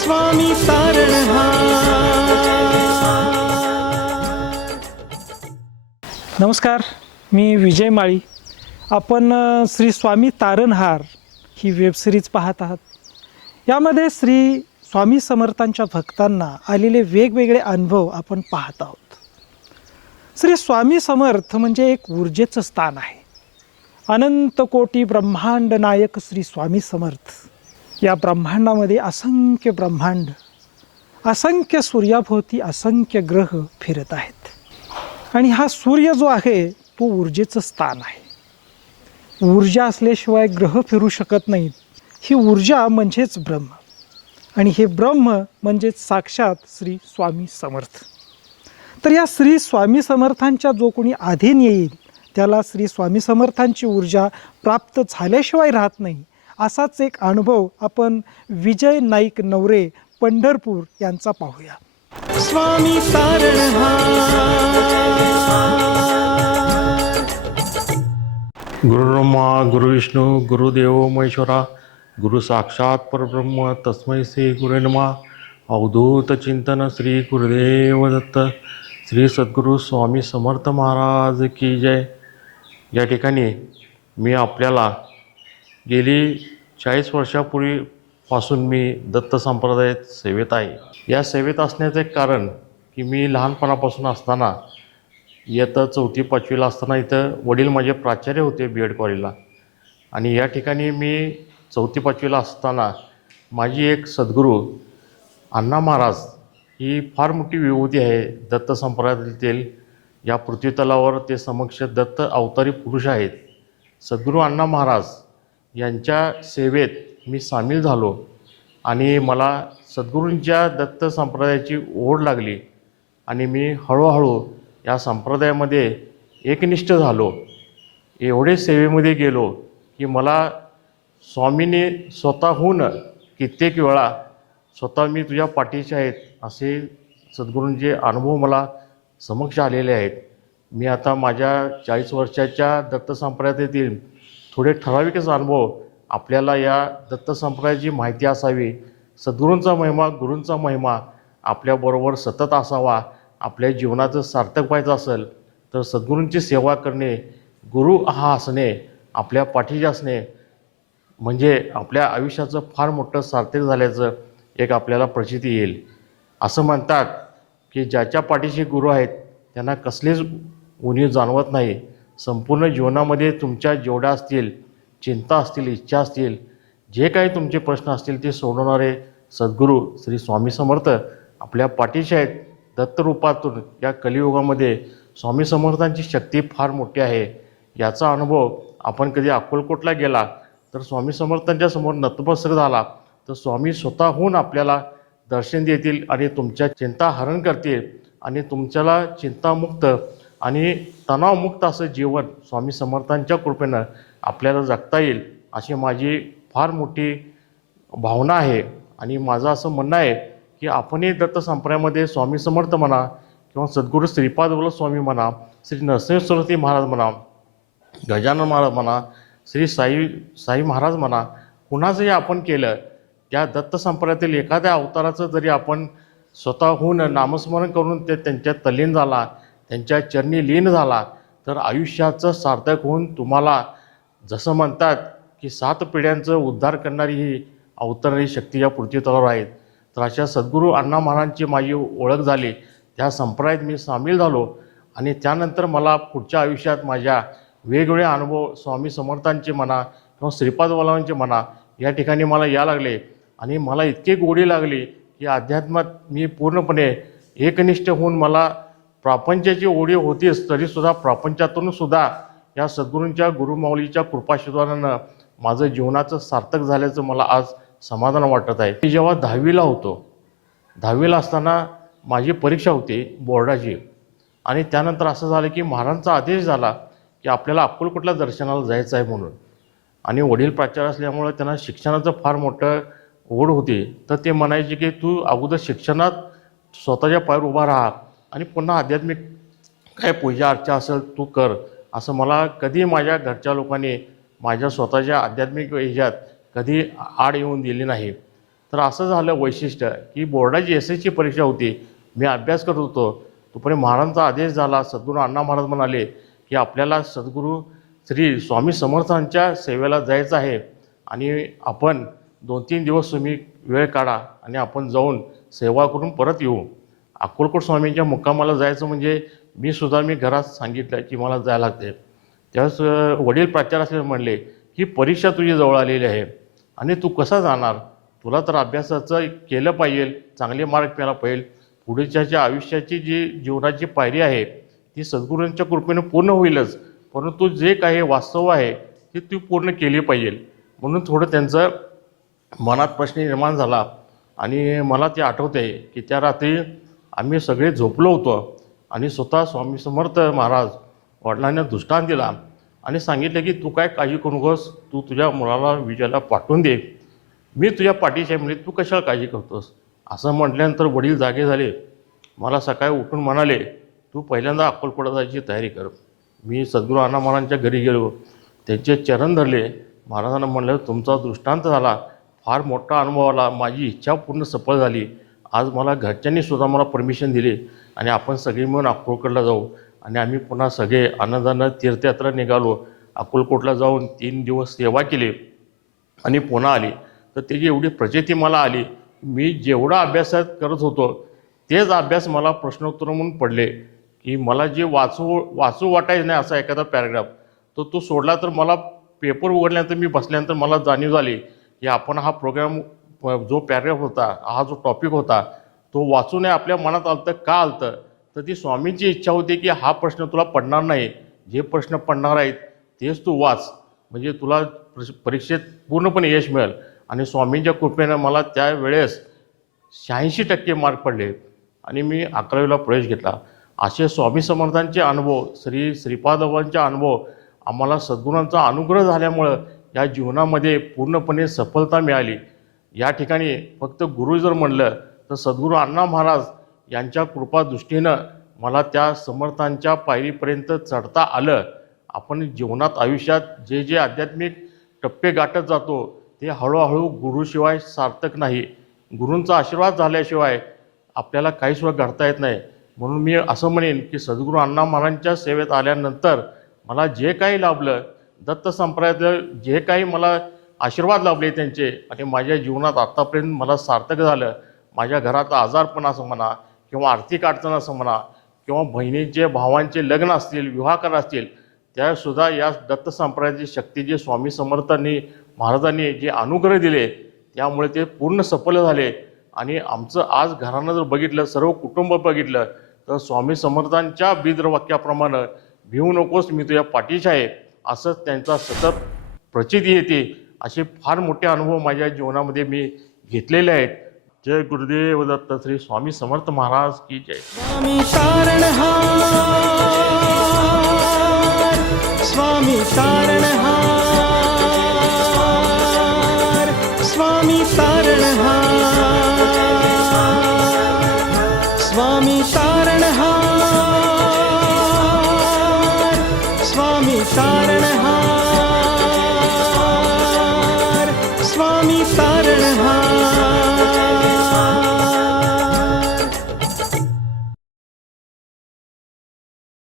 स्वामी तारणहार नमस्कार मी विजय माळी. आपण श्री स्वामी तारणहार ही वेबसिरीज पाहत आहात. यामध्ये श्री स्वामी समर्थांच्या भक्तांना आलेले वेगवेगळे अनुभव आपण पाहत आहोत. श्री स्वामी समर्थ म्हणजे एक ऊर्जेचं स्थान आहे. अनंत कोटी ब्रह्मांड नायक श्री स्वामी समर्थ. या ब्रह्मांडामध्ये असंख्य ब्रह्मांड असंख्य सूर्याभोवती असंख्य ग्रह फिरत आहेत. आणि हा सूर्य जो आहे तो ऊर्जेचं स्थान आहे. ऊर्जा असल्याशिवाय ग्रह फिरू शकत नाहीत. ही ऊर्जा म्हणजेच ब्रह्म. आणि हे ब्रह्म म्हणजेच साक्षात श्री स्वामी समर्थ. तर या श्री स्वामी समर्थांच्या जो कोणी अधीन येईल त्याला श्री स्वामी समर्थांची ऊर्जा प्राप्त झाल्याशिवाय राहत नाही. असाच एक अनुभव आपण विजय नाईक नवरे पंढरपूर यांचा पाहूया. स्वामी गुरुब्रह्मा गुरुविष्णू गुरुदेव महेश्वरा गुरु साक्षात परब्रह्म तस्मै श्री गुरे नमा. अवधूत चिंतन श्री गुरुदेव दत्त श्री सद्गुरू स्वामी समर्थ महाराज की जय. या ठिकाणी मी आपल्याला गेली चाळीस वर्षापूर्वीपासून मी दत्त संप्रदायात सेवेत आहे. या सेवेत असण्याचं एक कारण की मी लहानपणापासून असताना इयत्ता चौथी पाचवीला असताना इथं वडील माझे प्राचार्य होते बी एड कॉलेजला. आणि या ठिकाणी मी चौथी पाचवीला असताना माझी एक सद्गुरू अण्णा महाराज ही फार मोठी विभूती आहे दत्त संप्रदायातील. या पृथ्वीतलावर ते समक्ष दत्त अवतारी पुरुष आहेत. सद्गुरू अण्णा महाराज यांच्या सेवेत मी सामील झालो आणि मला सद्गुरूंच्या दत्त संप्रदायाची ओढ लागली आणि मी हळूहळू या संप्रदायामध्ये एकनिष्ठ झालो. एवढे सेवेमध्ये गेलो की मला स्वामीने स्वतःहून कित्येक वेळा स्वतः मी तुझ्या पाठीचे आहेत असे सद्गुरूंचे अनुभव मला समक्ष आलेले आहेत. मी आता माझ्या चाळीस वर्षाच्या दत्त संप्रदायातील थोडे ठराविकच अनुभव आपल्याला या दत्तसंप्रदायाची माहिती असावी. सद्गुरूंचा महिमा गुरूंचा महिमा आपल्याबरोबर सतत असावा आपल्या जीवनाचं सार्थक व्हायचं असेल तर सद्गुरूंची सेवा करणे गुरु हा असणे आपल्या पाठीचे असणे म्हणजे आपल्या आयुष्याचं फार मोठं सार्थक झाल्याचं एक आपल्याला प्रचिती येईल. असं म्हणतात की ज्याच्या पाठीशी गुरु आहेत त्यांना कसलीच उणीव जाणवत नाही. संपूर्ण जीवनामध्ये तुमच्या जेवढ्या असतील चिंता असतील इच्छा असतील जे काही तुमचे प्रश्न असतील ते सोडवणारे सद्गुरू श्री स्वामी समर्थ आपल्या पाठीशी आहेत. दत्तरूपातून या कलियुगामध्ये स्वामी समर्थांची शक्ती फार मोठी आहे. याचा अनुभव आपण कधी अक्कलकोटला गेला तर स्वामी समर्थांच्या समोर नतमस्तक झाला तर स्वामी स्वतःहून आपल्याला दर्शन देतील आणि तुमच्या चिंता हरण करतील आणि तुमच्याला चिंतामुक्त आणि तणावमुक्त असं जीवन स्वामी समर्थांच्या कृपेनं आपल्याला जगता येईल अशी माझी फार मोठी भावना आहे. आणि माझं असं म्हणणं आहे की आपणही दत्त संप्रदायामध्ये स्वामी समर्थ म्हणा किंवा सद्गुरू श्रीपाद वल्लभ स्वामी म्हणा श्री नरसिंह सरस्वती महाराज म्हणा गजानन महाराज म्हणा श्री साई साई महाराज म्हणा कुणाचंही आपण केलं त्या दत्त संप्रदायातील एखाद्या अवताराचं जरी आपण स्वतःहून नामस्मरण करून ते त्यांच्या तल्लीन झाला त्यांच्या चरणी लीन झाला तर आयुष्याचं सार्थक होऊन तुम्हाला जसं म्हणतात की सात पिढ्यांचं उद्धार करणारी ही अवतरणारी शक्ती या पृथ्वीतलावर आहेत तर अशा सद्गुरू अण्णा महाराजांची माझी ओळख झाली. त्या संप्रदायात मी सामील झालो आणि त्यानंतर मला पुढच्या आयुष्यात माझ्या वेगवेगळे अनुभव स्वामी समर्थांचे म्हणा किंवा श्रीपादवालांचे म्हणा या ठिकाणी मला या लागले. आणि मला इतकी गोडी लागली की अध्यात्मात मी पूर्णपणे एकनिष्ठ होऊन मला प्रापंचाची ओढी होतीच तरीसुद्धा प्रापंचातून सुद्धा या सद्गुरूंच्या गुरुमाऊलीच्या कृपाशीर्वादानं माझं जीवनाचं सार्थक झाल्याचं मला आज समाधान वाटत आहे. मी जेव्हा दहावीला होतो दहावीला असताना माझी परीक्षा होती बोर्डाची. आणि त्यानंतर असं झालं की महाराजांचा आदेश झाला की आपल्याला अक्कलकोटला दर्शनाला जायचं आहे म्हणून. आणि वडील प्राचार्य असल्यामुळं त्यांना शिक्षणाचं फार मोठं ओढ होती. तर ते म्हणायचे की तू अगोदर शिक्षणात स्वतःच्या पायावर उभा राहा. आणि पुन्हा आध्यात्मिक काय पूजा अर्चा असेल तू कर असं मला कधी माझ्या घरच्या लोकांनी माझ्या स्वतःच्या आध्यात्मिक ह्याच्यात कधी आड येऊन दिली नाही. तर असं झालं वैशिष्ट्य की बोर्डाची एस एसची परीक्षा होती. मी अभ्यास करत होतो. तोपर्यंत महाराजांचा आदेश झाला. सद्गुरू अण्णा महाराज म्हणाले की आपल्याला सद्गुरू श्री स्वामी समर्थांच्या सेवेला जायचं आहे आणि आपण दोन तीन दिवस तुम्ही वेळ काढा आणि आपण जाऊन सेवा करून परत येऊ. अक्कलकोट स्वामींच्या मुक्कामाला जायचं म्हणजे मी सुद्धा मी घरात सांगितलं की मला जायला लागते. त्यावेळेस वडील प्राचार्य असले म्हणले की परीक्षा तुझी जवळ आलेली आहे आणि तू कसा जाणार? तुला तर अभ्यासाचं केलं पाहिजे चांगले मार्क मिळाला पाहिजे. पुढेच्या आयुष्याची जी जीवनाची पायरी आहे ती सद्गुरूंच्या कृपेने पूर्ण होईलच. परंतु जे काही वास्तव आहे ते ती पूर्ण केली पाहिजे. म्हणून थोडं त्यांचं मनात प्रश्न निर्माण झाला आणि मला ते आठवते की त्या रात्री आम्ही सगळे झोपलो होतो आणि स्वतः स्वामी समर्थ महाराज वडिलांना दृष्टांत दिला आणि सांगितलं की तू काय काळजी करू नकोस तू तुझ्या मुलाला विजयाला पाठवून दे. मी तुझ्या पाठीशी आहे म्हणजे तू कशाला काळजी करतोस? असं म्हटल्यानंतर वडील जागे झाले. मला सकाळी उठून म्हणाले तू पहिल्यांदा अक्कलकोटा जायची तयारी कर. मी सद्गुरू अण्णा महाराजांच्या घरी गेलो. त्यांचे चरण धरले. महाराजांना म्हणलं तुमचा दृष्टांत झाला. फार मोठा अनुभव आला. माझी इच्छा पूर्ण सफल झाली. आज मला घरच्यांनी सुद्धा मला परमिशन दिली आणि आपण सगळे मिळून अक्कलकोटला जाऊ आणि आम्ही पुन्हा सगळे आनंदानं तीर्थयात्रा निघालो. अक्कलकोटला जाऊन तीन दिवस सेवा केली आणि पुन्हा आली. तर त्याची एवढी प्रचिती मला आली. मी जेवढा अभ्यासात करत होतो तेच अभ्यास मला प्रश्नोत्तर म्हणून पडले की मला जे वाचू वाचू वाटायचं नाही असा एखादा पॅराग्राफ तो तो सोडला तर मला पेपर उघडल्यानंतर मी बसल्यानंतर मला जाणीव झाली की आपण हा प्रोग्राम जो पॅरेग्राफ होता हा जो टॉपिक होता तो वाचून आपल्या मनात आलतं. का आलतं? तर ती स्वामींची इच्छा होती की हा प्रश्न तुला पडणार नाही. जे प्रश्न पडणार आहेत तेच तू वाच. म्हणजे तुला परीक्षेत परीक्षेत पूर्णपणे यश मिळेल. आणि स्वामींच्या कृपेनं मला त्यावेळेस शहाऐंशी टक्के मार्क पडले. आणि मी अकरावीला प्रवेश घेतला. असे स्वामी समर्थांचे अनुभव श्री श्रीपादवांचे अनुभव आम्हाला सद्गुणांचा अनुग्रह झाल्यामुळं या जीवनामध्ये पूर्णपणे सफलता मिळाली. या ठिकाणी फक्त गुरु जर म्हणलं तर सद्गुरू अण्णा महाराज यांच्या कृपादृष्टीनं मला त्या समर्थांच्या पायरीपर्यंत चढता आलं. आपण जीवनात आयुष्यात जे जे आध्यात्मिक टप्पे गाठत जातो ते हळूहळू गुरुशिवाय सार्थक नाही. गुरूंचा आशीर्वाद झाल्याशिवाय आपल्याला काही सुद्धा घडता येत नाही. म्हणून मी असं म्हणेन की सद्गुरू अण्णा महाराजांच्या सेवेत आल्यानंतर मला जे काही लाभलं दत्त संप्रदायातलं जे काही मला आशीर्वाद लाभले त्यांचे. आणि माझ्या जीवनात आत्तापर्यंत मला सार्थक झालं. माझ्या घरात आजारपण असं म्हणा किंवा आर्थिक अडचण असं म्हणा किंवा बहिणीचे भावांचे लग्न असतील विवाहकार असतील त्यासुद्धा या दत्त संप्रदायाची शक्ती जे स्वामी समर्थांनी महाराजांनी जे अनुग्रह दिले त्यामुळे ते पूर्ण सफल झाले. आणि आमचं आज घरानं जर बघितलं सर्व कुटुंब बघितलं तर स्वामी समर्थांच्या बीद्रवाक्याप्रमाणे भिवू नकोस मी तुझ्या पाठीशी आहे. असंच त्यांचा सतत प्रचिती येते. असे फार मोठे अनुभव माझ्या जीवनामध्ये मी घेतलेले आहेत. जय गुरुदेव दत्त श्री स्वामी समर्थ महाराज की जय. स्वामी तारणहार स्वामी